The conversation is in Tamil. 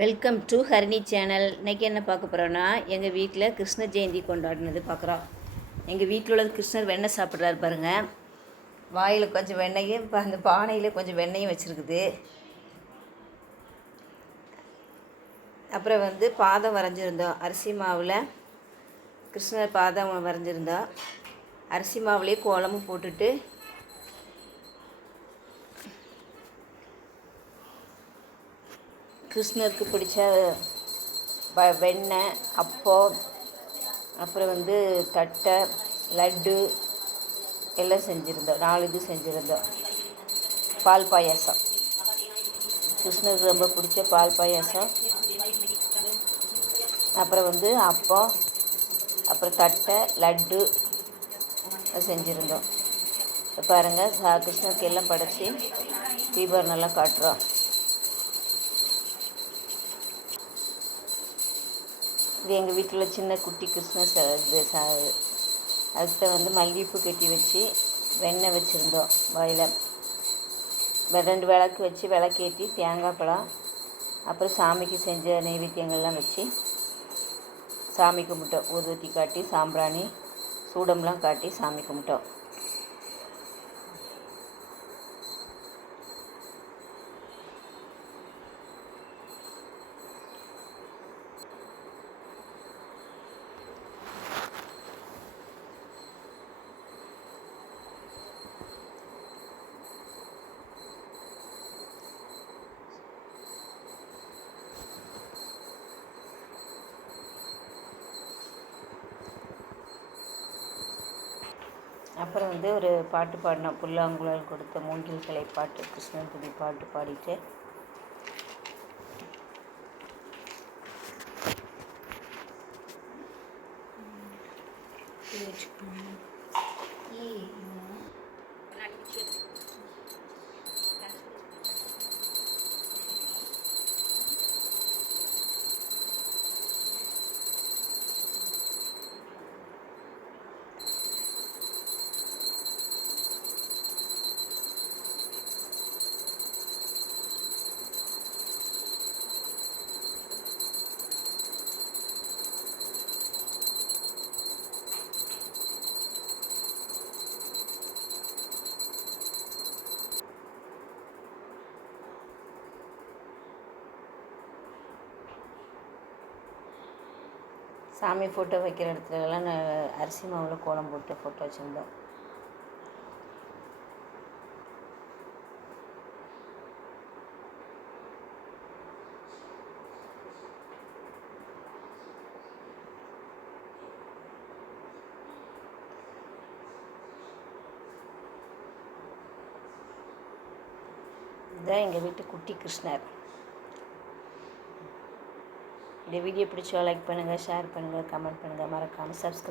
Welcome to Harini channel. இன்றைக்கி என்ன பார்க்க போகிறோன்னா, எங்கள் வீட்டில் கிருஷ்ண ஜெயந்தி கொண்டாடினது பார்க்குறோம். எங்கள் வீட்டில் உள்ள கிருஷ்ணர் வெண்ணெய் சாப்பிட்றாரு பாருங்கள். வாயில் கொஞ்சம் வெண்ணெயும் இப்போ அந்த பானையில் கொஞ்சம் வெண்ணெயும் வச்சுருக்குது. அப்புறம் பாதம் வரைஞ்சிருந்தோம். அரிசி மாவில் கிருஷ்ணர் பாதம் வரைஞ்சிருந்தோம். அரிசி மாவுலேயே கோலமும் போட்டுட்டு கிருஷ்ணருக்கு பிடிச்ச வெண்ணெய், அப்பம், அப்புறம் தட்டை, லட்டு எல்லாம் செஞ்சுருந்தோம். 4 இது செஞ்சுருந்தோம். பால் பாயாசம், கிருஷ்ணருக்கு ரொம்ப பிடிச்ச பால் பாயாசம், அப்புறம் அப்பம், அப்புறம் தட்டை, லட்டு செஞ்சுருந்தோம். பாருங்கள், கிருஷ்ணருக்கு எல்லாம் படைச்சி தீபாவளி காட்டுறோம். இது எங்கள் வீட்டில் சின்ன குட்டி கிருஷ்ணர் அதுக்கு மல்லிகைப்பூ கட்டி வச்சு வெண்ணெய் வச்சுருந்தோம். வாயில் 2 விளக்கு வச்சு விளக்கேற்றி தேங்காய் பழம் அப்புறம் சாமிக்கு செஞ்ச நைவேத்தியங்கள்லாம் வச்சு சாமி கும்பிட்டோம். ஊதுவத்தி காட்டி சாம்பிராணி சூடம்லாம் காட்டி சாமி கும்பிட்டோம். அப்புறம் ஒரு பாட்டு பாடினோம். புல்லாங்குழல் கொடுத்த மூங்கில் கிளை பாட்டு, கிருஷ்ணன் குடி பாட்டு பாடிட்டு சாமி ஃபோட்டோ வைக்கிற இடத்துலலாம் அரிசி மாவில் கோலம் போட்டு ஃபோட்டோ வச்சுருந்தோம். இதுதான் எங்கள் வீட்டு குட்டி கிருஷ்ணர். இந்த வீடியோ பிடிச்சா லைக் பண்ணுங்கள், ஷேர் பண்ணுங்கள், கமெண்ட் பண்ணுங்கள், மறக்காமல் சப்ஸ்கிரைப்